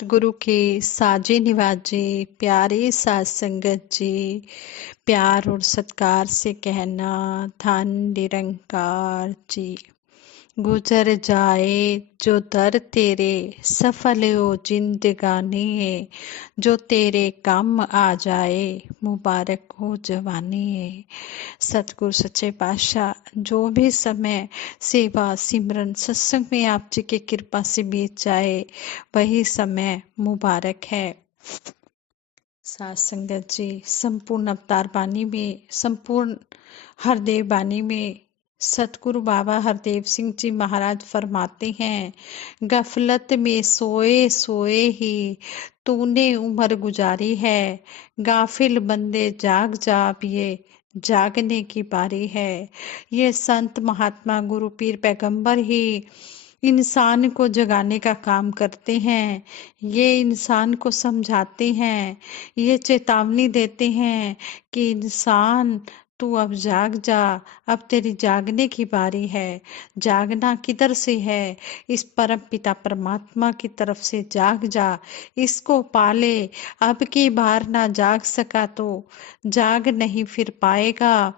सतगुरु के साजे निवाजे प्यारे साध संगत जी, प्यार और सत्कार से कहना धन निरंकार जी। गुजर जाए जो दर तेरे, सफल हो जिंदगानी है। जो तेरे काम आ जाए, मुबारक हो जवानी है। सतगुरु सच्चे पातशाह जो भी समय सेवा सिमरन सत्संग में आप जी की कृपा से बीत जाए, वही समय मुबारक है। साध संगत जी, संपूर्ण अवतार बानी में, संपूर्ण हरदेव बानी में सतगुरु बाबा हरदेव सिंह जी महाराज फरमाते हैं, गफलत में सोए सोए ही तूने उम्र गुजारी है। गाफिल बंदे जाग जा, अब ये जागने की बारी है। ये संत महात्मा गुरु पीर पैगंबर ही इंसान को जगाने का काम करते हैं। ये इंसान को समझाते हैं, ये चेतावनी देते हैं कि इंसान तू अब जाग जा, अब तेरी जागने की बारी है। जागना किधर से है? इस परम पिता परमात्मा की तरफ से जाग जा, इसको पाले। अब की बार ना जाग सका तो जाग नहीं फिर पाएगा।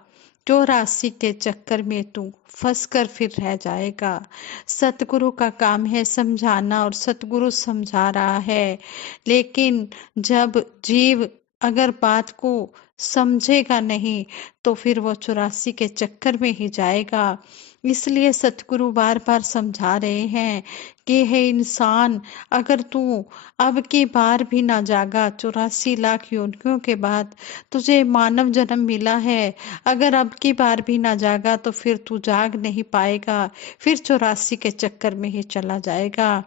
84 के चक्कर में तू फंस कर फिर रह जाएगा। सतगुरु का काम है समझाना और सतगुरु समझा रहा है, लेकिन जब जीव अगर बात को समझेगा नहीं तो फिर वो 84 के चक्कर में ही जाएगा। इसलिए सतगुरु बार बार समझा रहे हैं कि हे इंसान, अगर तू अब की बार भी ना जागा, 84 लाख योनियों के बाद तुझे मानव जन्म मिला है, अगर अब की बार भी ना जागा तो फिर तू जाग नहीं पाएगा, फिर 84 के चक्कर में ही चला जाएगा।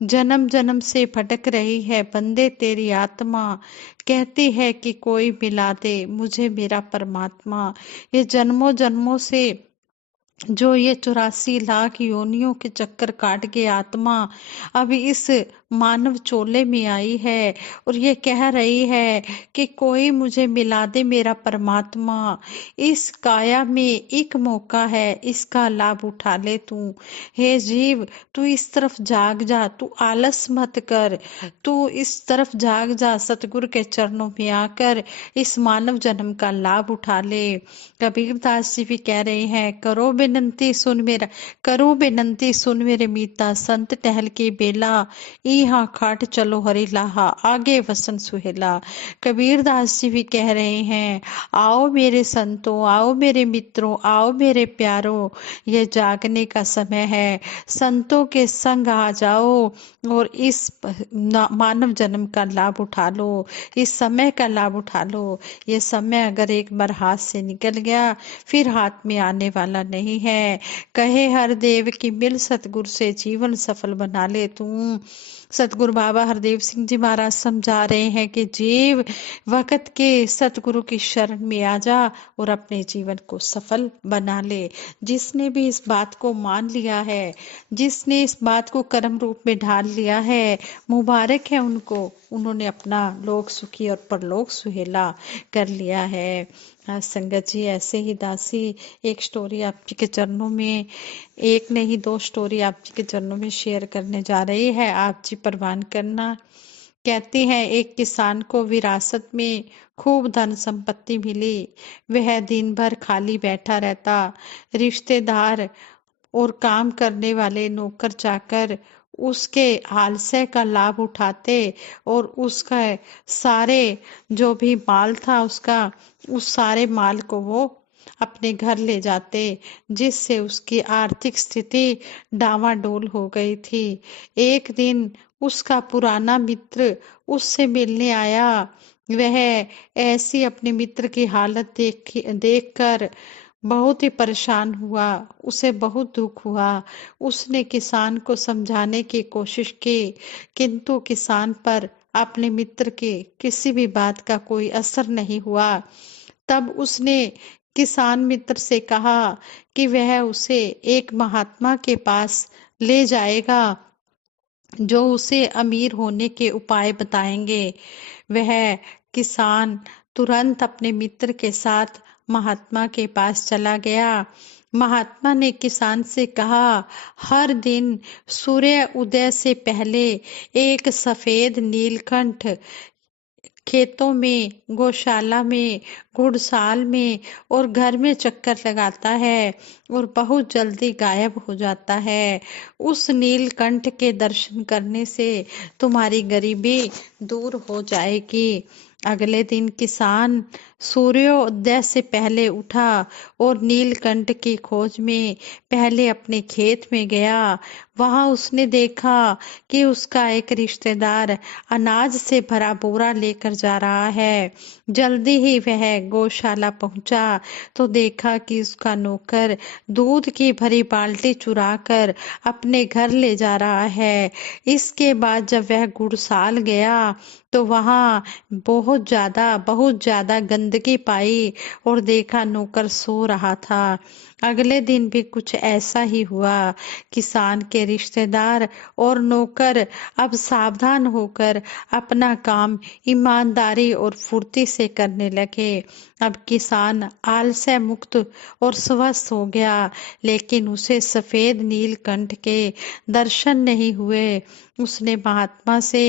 जन्म जन्म से भटक रही है बंदे तेरी आत्मा, कहती है कि कोई मिला दे मुझे मेरा परमात्मा। ये जन्मों जन्मों से जो ये 84 लाख योनियों के चक्कर काट के आत्मा अब इस मानव चोले में आई है और ये कह रही है कि कोई मुझे मिला दे मेरा परमात्मा। इस काया में एक मौका है, इसका लाभ उठा ले तू। हे जीव, तू इस तरफ जाग जा, तू आलस मत कर, तू इस तरफ जाग जा, सतगुरु के चरणों में आकर इस मानव जन्म का लाभ उठा ले। कबीरदास जी भी कह रहे हैं, करो बेनंती सुन मेरा, करो बेनंती सुन मेरे मीता, संत टहल के बेला, इहा खाट चलो हरि लाहा, आगे वसन सुहेला। कबीरदास जी भी कह रहे हैं, आओ मेरे संतों, आओ मेरे मित्रों, आओ मेरे प्यारों, ये जागने का समय है। संतों के संग आ जाओ और इस मानव जन्म का लाभ उठा लो, इस समय का लाभ उठा लो। ये समय अगर एक बार हाथ से निकल गया फिर हाथ में आने वाला नहीं है। कहे हर देव की मिल सतगुरु से जीवन सफल बना ले तू। सतगुरु बाबा हरदेव सिंह जी महाराज समझा रहे हैं कि जीव वक्त के सतगुरु की शरण में आ जा और अपने जीवन को सफल बना ले। जिसने भी इस बात को मान लिया है, जिसने इस बात को कर्म रूप में ढाल लिया है, मुबारक है उनको, उन्होंने अपना लोक सुखी और परलोक सुहेला कर लिया है। संगत जी, ऐसे ही दासी एक स्टोरी आप जी के चरणों में, एक नहीं दो स्टोरी आप जी के चरणों में शेयर करने जा रही है, आप जी परवान करना। कहती हैं, एक किसान को विरासत में खूब धन संपत्ति मिली। वह दिन भर खाली बैठा रहता। रिश्तेदार और काम करने वाले नौकर चाकर उसके आलस्य का लाभ उठाते और उसका सारे जो भी माल था उसका, उस सारे माल को वो अपने घर ले जाते, जिससे उसकी आर्थिक स्थिति डावाडोल हो गई थी। एक दिन उसका पुराना मित्र उससे मिलने आया। वह ऐसी अपने मित्र की हालत देखकर बहुत ही परेशान हुआ, उसे बहुत दुख हुआ। उसने किसान को समझाने की कोशिश की, किंतु किसान पर अपने मित्र के किसी भी बात का कोई असर नहीं हुआ। तब उसने किसान मित्र से कहा कि वह उसे एक महात्मा के पास ले जाएगा जो उसे अमीर होने के उपाय बताएंगे। वह किसान तुरंत अपने मित्र के साथ महात्मा के पास चला गया। महात्मा ने किसान से कहा, हर दिन सूर्य उदय से पहले एक सफेद नीलकंठ खेतों में, गौशाला में, घुड़साल में और घर में चक्कर लगाता है और बहुत जल्दी गायब हो जाता है। उस नीलकंठ के दर्शन करने से तुम्हारी गरीबी दूर हो जाएगी। अगले दिन किसान सूर्योदय से पहले उठा और नीलकंठ की खोज में पहले अपने खेत में गया। वहां उसने देखा कि उसका एक रिश्तेदार अनाज से भरा बोरा लेकर जा रहा है। जल्दी ही वह गौशाला पहुंचा तो देखा कि उसका नौकर दूध की भरी बाल्टी चुराकर अपने घर ले जा रहा है। इसके बाद जब वह गुड़साल गया तो वहां बहुत ज्यादा गंदगी पाई और देखा नौकर सो रहा था। अगले दिन भी कुछ ऐसा ही हुआ। किसान के रिश्तेदार और नौकर अब सावधान होकर अपना काम ईमानदारी और फुर्ती से करने लगे। अब किसान आलस्य मुक्त और स्वस्थ हो गया, लेकिन उसे सफेद नीलकंठ के दर्शन नहीं हुए। उसने महात्मा से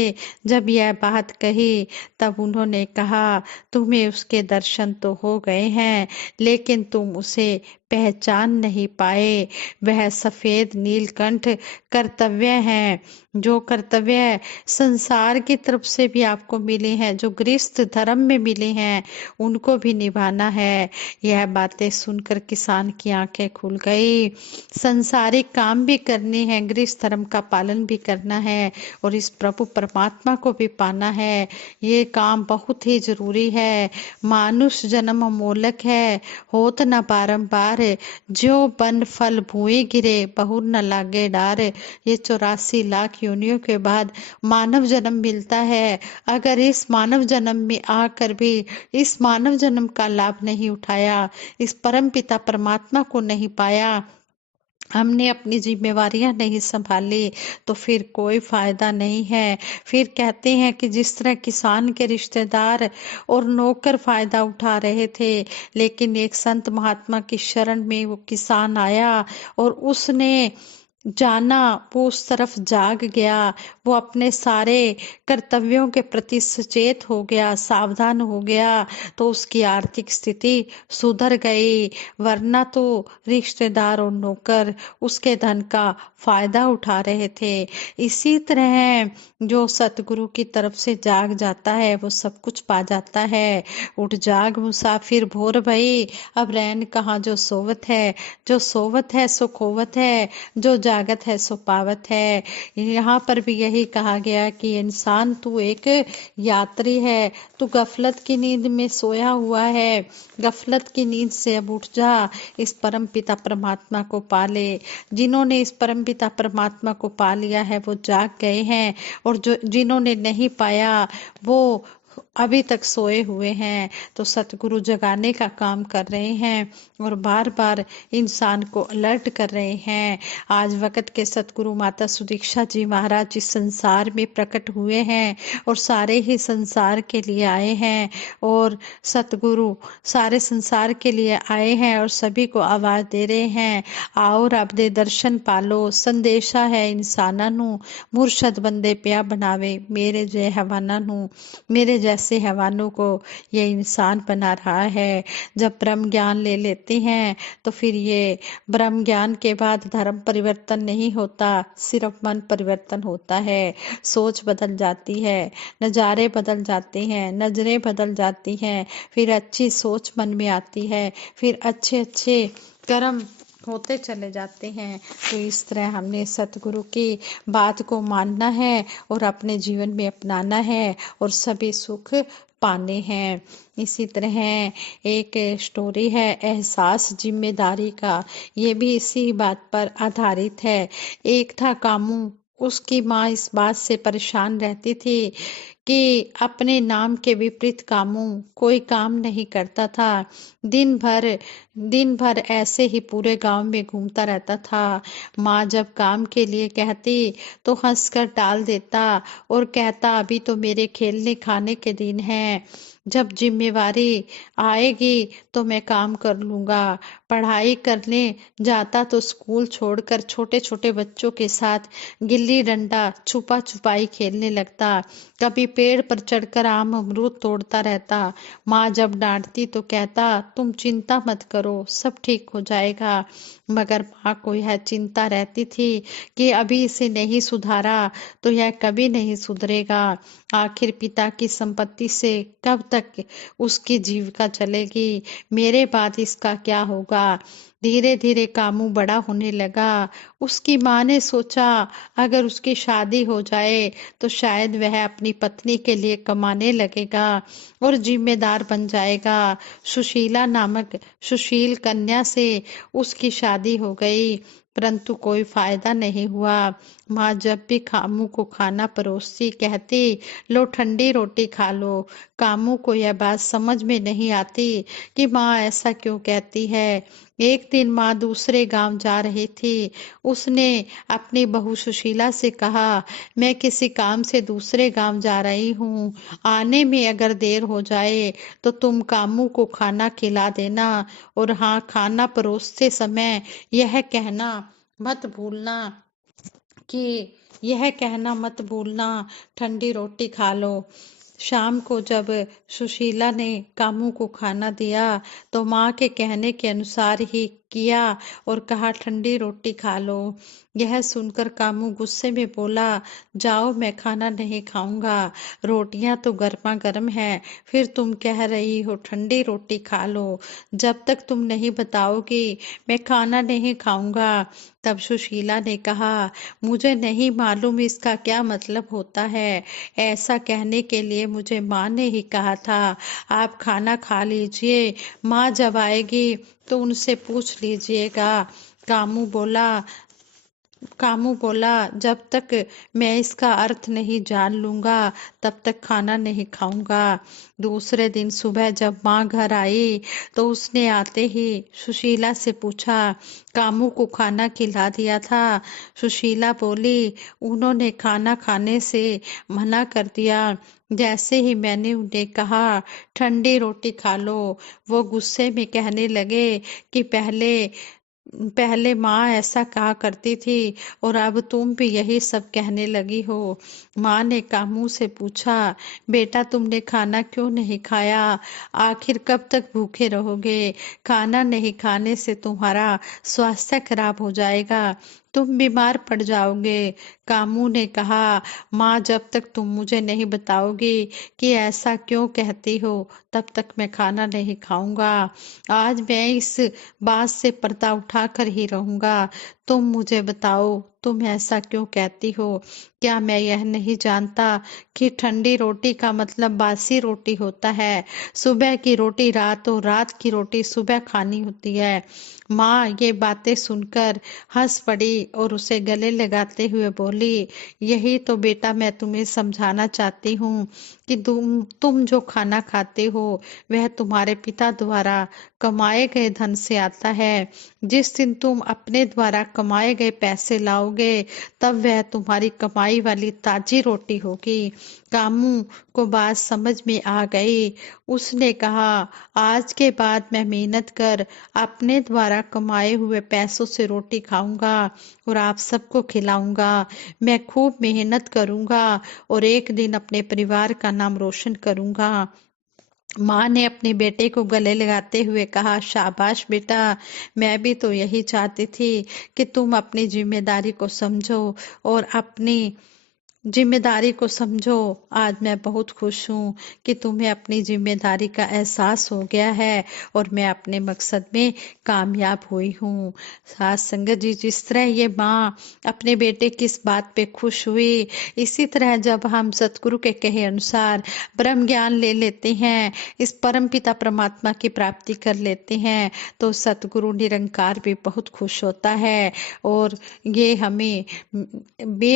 जब यह बात कही तब उन्होंने कहा, तुम्हें उसके दर्शन तो हो गए हैं, लेकिन तुम उसे पहचान नहीं पाए। वह सफेद नीलकंठ कर्तव्य है, जो कर्तव्य संसार की तरफ से भी आपको मिले हैं, जो गृहस्थ धर्म में मिले हैं, उनको भी निभाना है। यह बातें सुनकर किसान की आंखें खुल गई। संसारिक काम भी करने हैं, गृहस्थ धर्म का पालन भी करना है और इस प्रभु परमात्मा को भी पाना है। ये काम बहुत ही जरूरी है। मानुष जन्म अमोलक है, होत न बारंबार, ज्यो बन फल भुए गिरे, बहुर न लागे डार। ये 84 लाख योनियों के बाद मानव जन्म मिलता है। अगर इस मानव जन्म में आकर भी इस मानव जन्म का लाभ नहीं उठाया, इस परम पिता परमात्मा को नहीं पाया, हमने अपनी जिम्मेवारियां नहीं संभाली, तो फिर कोई फायदा नहीं है। फिर कहते हैं कि जिस तरह किसान के रिश्तेदार और नौकर फायदा उठा रहे थे, लेकिन एक संत महात्मा की शरण में वो किसान आया और उसने जाना, वो उस तरफ जाग गया, वो अपने सारे कर्तव्यों के प्रति सचेत हो गया, सावधान हो गया, तो उसकी आर्थिक स्थिति सुधर गई। वरना तो रिश्तेदार और नौकर उसके धन का फायदा उठा रहे थे। इसी तरह जो सतगुरु की तरफ से जाग जाता है वो सब कुछ पा जाता है। उठ जाग मुसाफिर भोर भई, अब रैन कहाँ जो सोवत है। जो सोवत है सो खोवत है, जो जागत है सो पावत है। यहाँ पर भी यही कहा गया कि इंसान तू एक यात्री है, तू गफलत की नींद में सोया हुआ है, गफलत की नींद से अब उठ जा, इस परम पिता परमात्मा को पाले। जिन्होंने इस परम पिता परमात्मा को पा लिया है वो जाग गए हैं, और जो जिन्होंने नहीं पाया वो अभी तक सोए हुए हैं। तो सतगुरु जगाने का काम कर रहे हैं और बार बार इंसान को अलर्ट कर रहे हैं। आज वक्त के सतगुरु माता सुदीक्षा जी महाराज इस संसार में प्रकट हुए हैं और सारे ही संसार के लिए आए हैं, और सतगुरु सारे संसार के लिए आए हैं और सभी को आवाज दे रहे हैं, आओ रब दे दर्शन पालो। संदेशा है इंसाना नू, मुर्शद बंदे प्या बनावे, मेरे जय हवाना नू, मेरे जैसे हैवानों को ये इंसान बना रहा है। जब ब्रह्म ज्ञान ले लेते हैं तो फिर ये ब्रह्म ज्ञान के बाद धर्म परिवर्तन नहीं होता, सिर्फ मन परिवर्तन होता है। सोच बदल जाती है, नज़ारे बदल जाते हैं, नजरें बदल जाती हैं, फिर अच्छी सोच मन में आती है, फिर अच्छे अच्छे कर्म होते चले जाते हैं। तो इस तरह हमने सतगुरु की बात को मानना है और अपने जीवन में अपनाना है और सभी सुख पाने हैं। इसी तरह एक स्टोरी है एहसास जिम्मेदारी का, ये भी इसी बात पर आधारित है। एक था कामू, उसकी माँ इस बात से परेशान रहती थी कि अपने नाम के विपरीत कामों कोई काम नहीं करता था। दिन भर दिन भर ऐसे ही पूरे गांव में घूमता रहता था। माँ जब काम के लिए कहती तो हंसकर टाल देता और कहता अभी तो मेरे खेलने खाने के दिन हैं। जब जिम्मेवारी आएगी तो मैं काम कर लूंगा। पढ़ाई करने जाता तो स्कूल छोड़कर छोटे छोटे बच्चों के साथ गिल्ली डंडा छुपा छुपाई खेलने लगता। कभी पेड़ पर चढ़कर आम अमरूद तोड़ता रहता। माँ जब डांटती तो कहता तुम चिंता मत करो, सब ठीक हो जाएगा। मगर माँ को यह चिंता रहती थी कि अभी इसे नहीं सुधारा तो यह कभी नहीं सुधरेगा। आखिर पिता की संपत्ति से कब तक उसकी जीविका चलेगी, मेरे बाद इसका क्या होगा। धीरे धीरे कामू बड़ा होने लगा। उसकी माँ ने सोचा अगर उसकी शादी हो जाए तो शायद वह अपनी पत्नी के लिए कमाने लगेगा और जिम्मेदार बन जाएगा। सुशीला नामक सुशील कन्या से उसकी शादी हो गई, परंतु कोई फायदा नहीं हुआ। माँ जब भी कामू को खाना परोसती कहती लो ठंडी रोटी खा लो। कामू को यह बात समझ में नहीं आती कि माँ ऐसा क्यों कहती है। एक दिन माँ दूसरे गांव जा रही थी। उसने अपनी बहू सुशीला से कहा मैं किसी काम से दूसरे गांव जा रही हूँ, आने में अगर देर हो जाए तो तुम कामू को खाना खिला देना। और हाँ, खाना परोसते समय यह कहना मत भूलना कि ठंडी रोटी खा लो। शाम को जब सुशीला ने कामू को खाना दिया तो माँ के कहने के अनुसार ही किया और कहा ठंडी रोटी खा लो। यह सुनकर कामू गुस्से में बोला जाओ, मैं खाना नहीं खाऊंगा, रोटियां तो गर्मा गर्म है, फिर तुम कह रही हो ठंडी रोटी खा लो। जब तक तुम नहीं बताओगी मैं खाना नहीं खाऊंगा। तब सुशीला ने कहा मुझे नहीं मालूम इसका क्या मतलब होता है। ऐसा कहने के लिए मुझे माँ ने ही कहा था आप खाना खा लीजिए, माँ जब आएगी तो उनसे पूछ लीजिएगा। कामू बोला कामू बोला जब तक मैं इसका अर्थ नहीं जान लूंगा तब तक खाना नहीं खाऊंगा। दूसरे दिन सुबह जब माँ घर आई तो उसने आते ही सुशीला से पूछा कामू को खाना खिला दिया था। सुशीला बोली उन्होंने खाना खाने से मना कर दिया। जैसे ही मैंने उन्हें कहा ठंडी रोटी खा लो, वो गुस्से में कहने लगे कि पहले पहले माँ ऐसा कहा करती थी और अब तुम भी यही सब कहने लगी हो। माँ ने कामू से पूछा बेटा तुमने खाना क्यों नहीं खाया, आखिर कब तक भूखे रहोगे। खाना नहीं खाने से तुम्हारा स्वास्थ्य खराब हो जाएगा, तुम बीमार पड़ जाओगे। कामू ने कहा माँ जब तक तुम मुझे नहीं बताओगी कि ऐसा क्यों कहती हो तब तक मैं खाना नहीं खाऊंगा। आज मैं इस बात से पर्दा उठाकर ही रहूंगा। तुम मुझे बताओ तुम ऐसा क्यों कहती हो। क्या मैं यह नहीं जानता कि ठंडी रोटी का मतलब बासी रोटी होता है। सुबह की रोटी रात और रात की रोटी सुबह खानी होती है। माँ ये बातें सुनकर हंस पड़ी और उसे गले लगाते हुए बोली यही तो बेटा मैं तुम्हें समझाना चाहती हूँ कि तुम जो खाना खाते हो वह तुम्हारे पिता द्वारा कमाए गए धन से आता है। जिस दिन तुम अपने द्वारा कमाए गए पैसे लाओगे तब वह तुम्हारी कमाई वाली ताजी रोटी होगी। कामू को बात समझ में आ गई। उसने कहा आज के बाद मैं मेहनत कर अपने द्वारा कमाए हुए पैसों से रोटी खाऊंगा और आप सबको खिलाऊंगा। मैं खूब मेहनत करूंगा और एक दिन अपने परिवार का नाम रोशन करूंगा। माँ ने अपने बेटे को गले लगाते हुए कहा शाबाश बेटा, मैं भी तो यही चाहती थी कि तुम अपनी जिम्मेदारी को समझो और अपनी जिम्मेदारी को समझो। आज मैं बहुत खुश हूँ कि तुम्हें अपनी जिम्मेदारी का एहसास हो गया है और मैं अपने मकसद में कामयाब हुई हूँ। साथ संगत जी, जिस तरह ये माँ अपने बेटे की इस बात पे खुश हुई, इसी तरह जब हम सतगुरु के कहे अनुसार ब्रह्म ज्ञान ले लेते हैं, इस परम पिता परमात्मा की प्राप्ति कर लेते हैं, तो सतगुरु निरंकार भी बहुत खुश होता है और ये हमें बे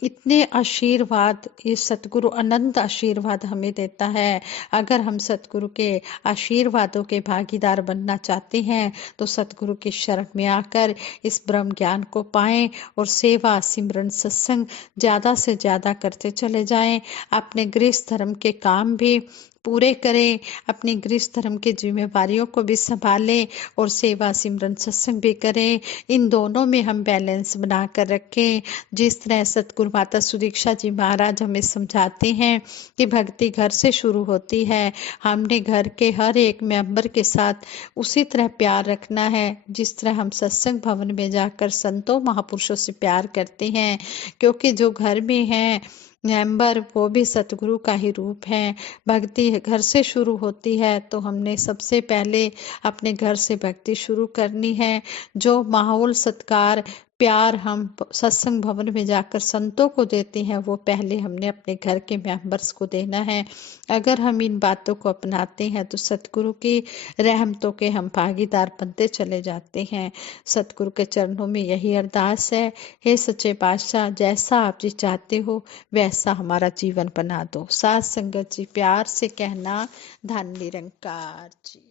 इतने आशीर्वाद ये सतगुरु अनंत आशीर्वाद हमें देता है। अगर हम सतगुरु के आशीर्वादों के भागीदार बनना चाहते हैं तो सतगुरु की शरण में आकर इस ब्रह्म ज्ञान को पाएं और सेवा सिमरन सत्संग ज़्यादा से ज़्यादा करते चले जाएं। अपने गृहस्थ धर्म के काम भी पूरे करें, अपनी गृहस्थ धर्म की जिम्मेवारियों को भी संभालें और सेवा सिमरन सत्संग भी करें। इन दोनों में हम बैलेंस बनाकर रखें। जिस तरह सतगुरु माता सुदीक्षा जी महाराज हमें समझाते हैं कि भक्ति घर से शुरू होती है, हमने घर के हर एक मेंबर के साथ उसी तरह प्यार रखना है जिस तरह हम सत्संग भवन में जाकर संतों महापुरुषों से प्यार करते हैं। क्योंकि जो घर में है मेंबर वो भी सतगुरु का ही रूप है। भक्ति घर से शुरू होती है तो हमने सबसे पहले अपने घर से भक्ति शुरू करनी है। जो माहौल सत्कार प्यार हम सत्संग भवन में जाकर संतों को देते हैं वो पहले हमने अपने घर के मेंबर्स को देना है। अगर हम इन बातों को अपनाते हैं तो सतगुरु की रहमतों के हम भागीदार बनते चले जाते हैं। सतगुरु के चरणों में यही अरदास है, हे सच्चे पातशाह जैसा आप जी चाहते हो वैसा हमारा जीवन बना दो। साथ संगत जी प्यार से कहना, धन निरंकार जी।